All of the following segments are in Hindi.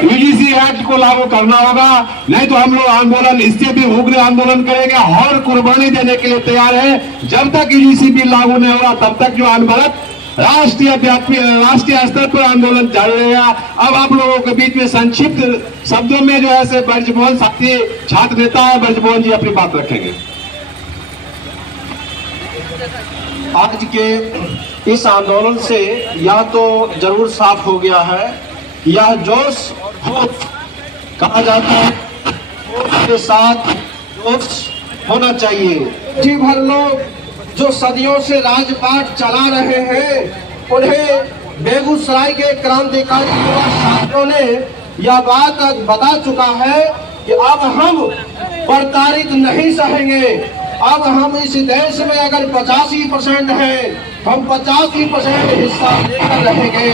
यूजीसी एक्ट को लागू करना होगा, नहीं तो हम लोग आंदोलन इससे भी उग्र आंदोलन करेंगे और कुर्बानी देने के लिए तैयार है। जब तक यूजीसी बिल लागू नहीं होगा तब तक जो अनवरत राष्ट्रीय स्तर पर आंदोलन जारी रहेगा। अब आप लोगों के बीच में संक्षिप्त शब्दों में जो है से ब्रजमोहन साथी छात्र नेता है, ब्रजमोहन जी अपनी बात रखेंगे। आज के इस आंदोलन से यह तो जरूर साफ हो गया है, यह जोश कहा जाता है, के साथ जोश होना चाहिए। जी भर लोग जो सदियों से राजपाट चला रहे हैं, उन्हें बेगूसराय के क्रांतिकारी युवा छात्रों ने यह बात बता चुका है कि अब हम प्रताड़ित नहीं सहेंगे। अब हम इस देश में अगर 85% है, हम 85% हिस्सा लेकर रहेंगे।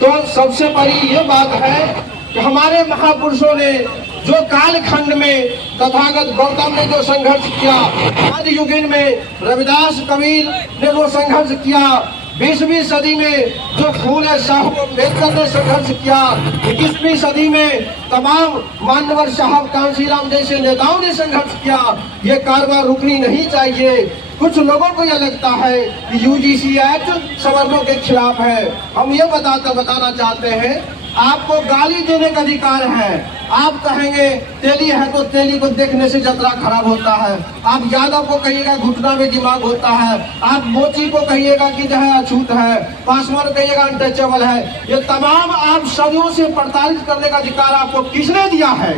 तो सबसे बड़ी ये बात है कि हमारे महापुरुषों ने जो कालखंड में तथागत गौतम ने जो संघर्ष किया, आदि युगीन में रविदास कबीर ने वो संघर्ष किया, 20वीं सदी में जो फूले साहब अम्बेडकर ने संघर्ष किया, 21वीं सदी में तमाम मान्यवर साहब कांशीराम जैसे नेताओं ने संघर्ष किया। ये कारवां रुकनी नहीं चाहिए। कुछ लोगों को यह लगता है कि यूजीसी एक्ट सवर्णों के खिलाफ है। हम ये बताना चाहते हैं, आपको गाली देने का अधिकार है। आप कहेंगे तेली है तो तेली को देखने से जतरा खराब होता है। आप यादव को कहिएगा घुटना में दिमाग होता है। आप मोची को कहिएगा कि जो है अछूत है। पासवान कहिएगा अनटचेबल है। ये तमाम आप सदियों से प्रताड़ित करने का अधिकार आपको किसने दिया है?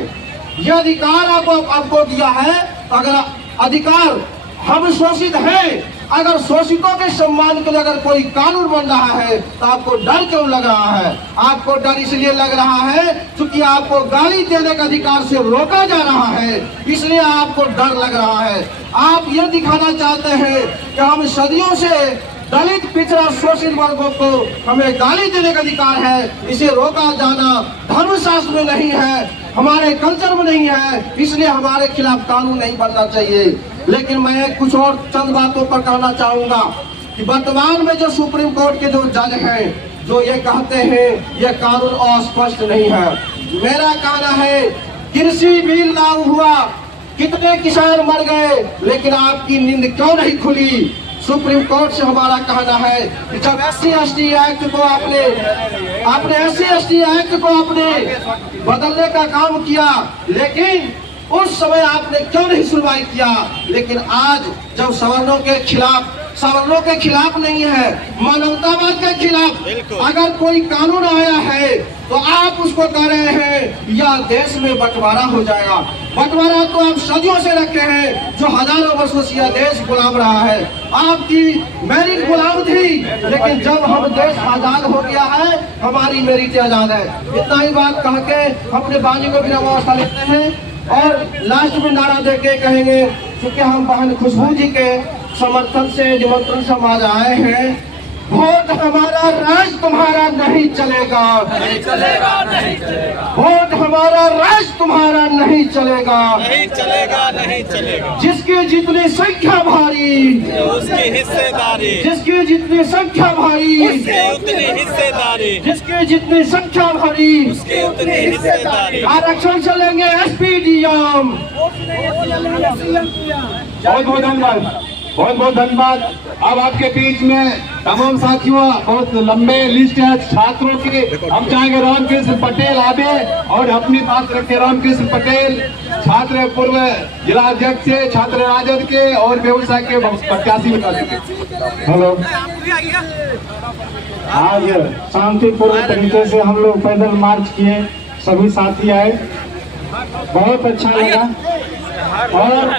यह अधिकार आपको दिया है। अगर अधिकार हम शोषित हैं, अगर शोषितों के सम्मान के लिए अगर कोई कानून बन रहा है तो आपको डर क्यों लग रहा है? आपको डर इसलिए लग रहा है क्योंकि आपको गाली देने का अधिकार से रोका जा रहा है, इसलिए आपको डर लग रहा है। आप ये दिखाना चाहते हैं कि हम सदियों से दलित पिछड़ा शोषित वर्गों को हमें गाली देने का अधिकार है, इसे रोका जाना धर्मशास्त्र में नहीं है, हमारे कल्चर में नहीं है, इसलिए हमारे खिलाफ कानून नहीं बनना चाहिए। लेकिन मैं कुछ और चंद बातों पर कहना चाहूंगा कि वर्तमान में जो सुप्रीम कोर्ट के जो जज हैं, जो ये कहते हैं ये कानून अस्पष्ट नहीं है। मेरा कहना है कृषि बिल लागू हुआ, कितने किसान मर गए, लेकिन आपकी नींद क्यों नहीं खुली? सुप्रीम कोर्ट से हमारा कहना है कि जब SC/ST एक्ट को आपने SC/ST एक्ट को आपने बदलने का काम किया, लेकिन उस समय आपने क्यों नहीं सुनवाई किया? लेकिन आज जब सवर्णों के खिलाफ नहीं है, मानवतावाद के खिलाफ अगर कोई कानून आया है तो आप उसको कह रहे हैं या देश में बंटवारा हो जाएगा। बंटवारा तो आप सदियों से रखे हैं, जो हजारों वर्षों से यह देश गुलाम रहा है। आपकी मेरिट गुलाम थी, लेकिन जब हम देश आजाद हो गया है, हमारी मेरिट आजाद है। इतना ही बात कह के अपने बानी को भी व्यवस्था लेते हैं और लास्ट में नारा दे के कहेंगे, क्योंकि हम बहन खुशबू जी के समर्थन से निमंत्रण से आज आए हैं, वोट हमारा राज तुम्हारा नहीं चलेगा, नहीं चलेगा, नहीं चलेगा। वोट हमारा राज तुम्हारा नहीं चलेगा, नहीं चलेगा, नहीं चलेगा। जिसकी जितनी संख्या भारी उसकी हिस्सेदारी, जिसकी जितनी संख्या भारी उसकी उतनी हिस्सेदारी, जिसकी जितनी संख्या भारी उसकी उतनी हिस्सेदारी। आरक्षण से लेंगे SPDM। बहुत बहुत धन्यवाद, बहुत बहुत धन्यवाद। अब आपके बीच में तमाम साथियों बहुत लंबे लिस्ट है छात्रों की। हम चाहेंगे रामकृष्ण पटेल आवे और अपनी बात रखे। रामकृष्ण पटेल छात्र पूर्व जिला अध्यक्ष से, छात्र राजद के और बेगूसराय के प्रत्याशी बता चुके। हेलो, आज शांतिपूर्ण तरीके से हम लोग पैदल मार्च किए, सभी साथी आए, बहुत अच्छा लगा। और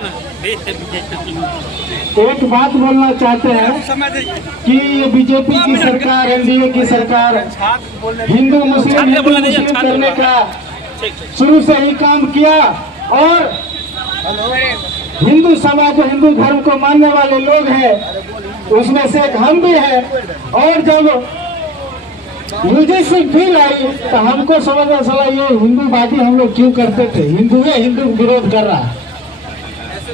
एक बात बोलना चाहते हैं कि ये बीजेपी की सरकार, एनडीए की सरकार हिंदू मुस्लिम करने का शुरू से ही काम किया और हिंदू समाज, हिंदू धर्म को मानने वाले लोग हैं, उसमें से एक हम भी हैं। और जब यूजीसी बिल आई तो हमको समझना चला ये हिंदूवादी हम लोग क्यों करते थे, हिंदू है, हिंदू विरोध कर रहा है।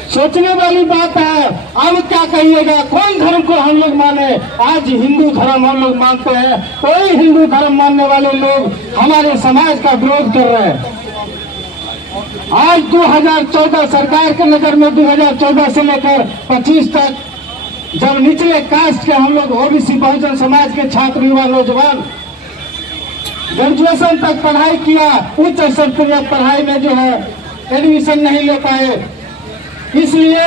सोचने वाली बात है। अब क्या कहिएगा, कौन धर्म को हम लोग माने? आज हिंदू धर्म हम लोग मानते हैं, कोई हिंदू धर्म मानने वाले लोग हमारे समाज का विरोध कर रहे हैं। आज 2014 सरकार के नजर में 2014 से लेकर 25 तक जब निचले कास्ट के हम लोग ओबीसी बहुजन समाज के छात्र, युवा, नौजवान ग्रेजुएशन तक पढ़ाई किया, उच्च स्तरीय पढ़ाई में जो है एडमिशन नहीं ले पाए, इसलिए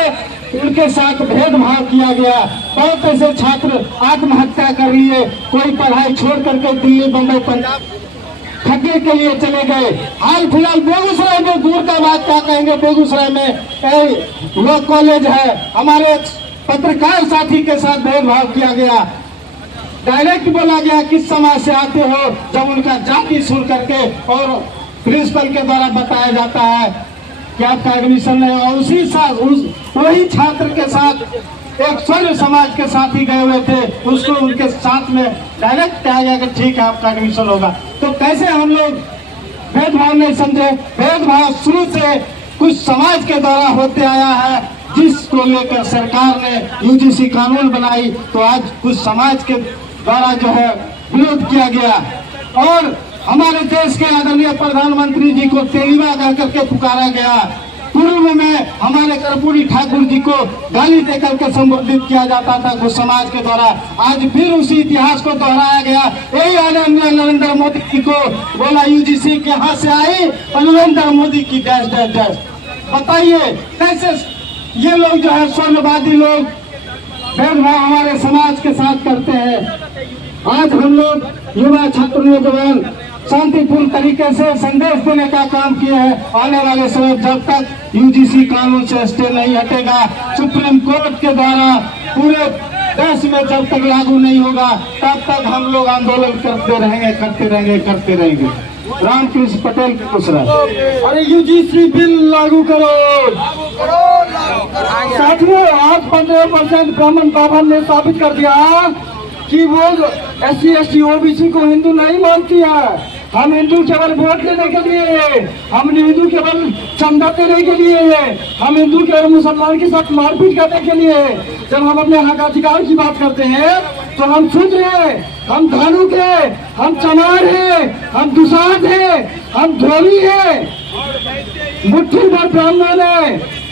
उनके साथ भेदभाव किया गया। बहुत ऐसे छात्र आत्महत्या कर लिए, कोई पढ़ाई छोड़ करके दिल्ली, बम्बई, पंजाब ठगे के लिए चले गए। हाल फिलहाल बेगूसराय में, दूर का बात क्या कहेंगे, बेगूसराय में लॉ कॉलेज है, हमारे पत्रकार साथी के साथ भेदभाव किया गया। डायरेक्ट बोला गया किस समाज से आते हो, जब उनका जाति सुन करके और प्रिंसिपल के द्वारा बताया जाता है कि आपका एडमिशन नहीं। और उसी साथ वही छात्र के साथ एक स्वर्ण समाज के साथ ही गए हुए थे, उसको उनके साथ में डायरेक्ट कहा गया कि ठीक है आपका एडमिशन होगा। तो कैसे हम लोग भेदभाव नहीं समझे? भेदभाव शुरू से कुछ समाज के द्वारा होते आया है, जिसको लेकर सरकार ने यूजीसी कानून बनाई, तो आज कुछ समाज के द्वारा जो है विरोध किया गया। और हमारे देश के आदरणीय प्रधानमंत्री जी को तेलीवा कह करके पुकारा गया। पूर्व में हमारे कर्पूरी ठाकुर जी को गाली देकर के संबोधित किया जाता था कुछ समाज के द्वारा। आज फिर उसी इतिहास को दोहराया गया। यही आदरणीय नरेंद्र मोदी जी को बोला यूजीसी के हाथ से आई और नरेंद्र मोदी की डैश डैश डैश। बताइए कैसे ये लोग जो है स्वर्णवादी लोग भेदभाव हमारे समाज के साथ करते हैं। आज हम लोग युवा, छात्र, नौजवान शांतिपूर्ण तरीके से संदेश देने का काम किए हैं। आने वाले समय जब तक यूजीसी कानून से स्टे नहीं हटेगा, सुप्रीम कोर्ट के द्वारा पूरे देश में जब तक लागू नहीं होगा, तब तक हम लोग आंदोलन करते रहेंगे। रामकृष्ण पटेल बेगूसराय। अरे यूजीसी बिल लागू करो। साथियों, आज 15% ब्राह्मण बाबा ने साबित कर दिया कि वो SC ST OBC को हिंदू नहीं मानती है। हम हिंदू केवल वोट लेने के लिए, हम हिंदू केवल चंदा देने के लिए, हम हिंदू केवल मुसलमान के साथ मारपीट करने के लिए। जब हम अपने हक अधिकार की बात करते हैं तो हम शूद्र हैं, हम धानुक हैं, हम चमार हैं, हम दुसाध हैं, हम धोबी हैं, मुट्ठी भर ब्राह्मण है।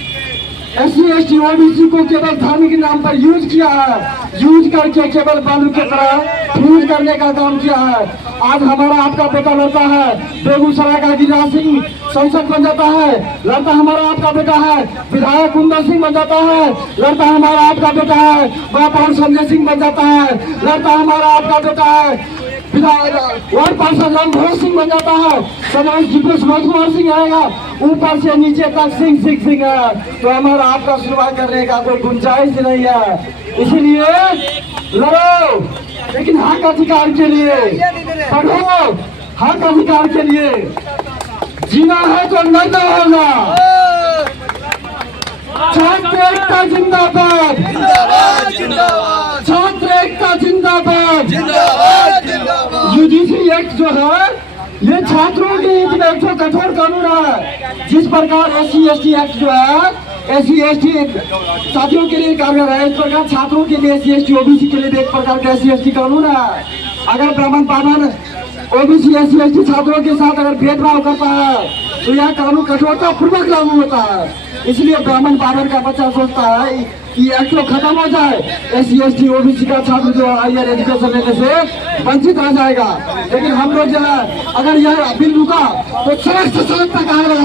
SC ST OBC को केवल धर्म के नाम पर यूज किया है, यूज करके केवल बालू की तरह यूज करने का काम किया है। आज हमारा आपका बेटा लड़ता है, बेगूसराय का गिरिराज सिंह संसद बन जाता है, लड़ता हमारा आपका बेटा है, विधायक कुंदन सिंह बन जाता है, लड़ता हमारा आपका बेटा है, महापौर संजय सिंह बन जाता है, लड़ता हमारा आपका बेटा है, वार्ड पार्षद रामभोज सिंह बन जाता है, सरपंच जीपी सुभाष कुमार सिंह आएगा, ऊपर से नीचे तक सिंह है। तो हमारा आपका शुरुआत करने का कोई गुंजाइश नहीं है। इसलिए लड़ो, लेकिन हक अधिकार के लिए पढ़ो, हक अधिकार के लिए जीना है तो लड़ना होगा। छात्र एकता जिंदाबाद, छात्र एकता जिंदाबाद। यूजीसी एक्ट जो है ये छात्रों के हित में एक कठोर कानून है। जिस प्रकार SC ST एक्ट जो है SC ST साथियों के लिए कारगर है, इस प्रकार छात्रों के लिए SC ST OBC के लिए एक प्रकार का SC ST कानून है। अगर ब्राह्मण पावन OBC SC ST छात्रों के साथ अगर भेदभाव करता है तो यह कानून कठोरता पूर्वक लागू होता है। इसलिए ब्राह्मण पावन का बच्चा सोचता है कि एक्ट तो खत्म हो जाए, SC ST OBC का छात्र जो हायर एजुकेशन लेने से वंचित रह जाएगा। लेकिन हम लोग जो है अगर यह बिल रुका तो सड़क से सड़क तक आएगा।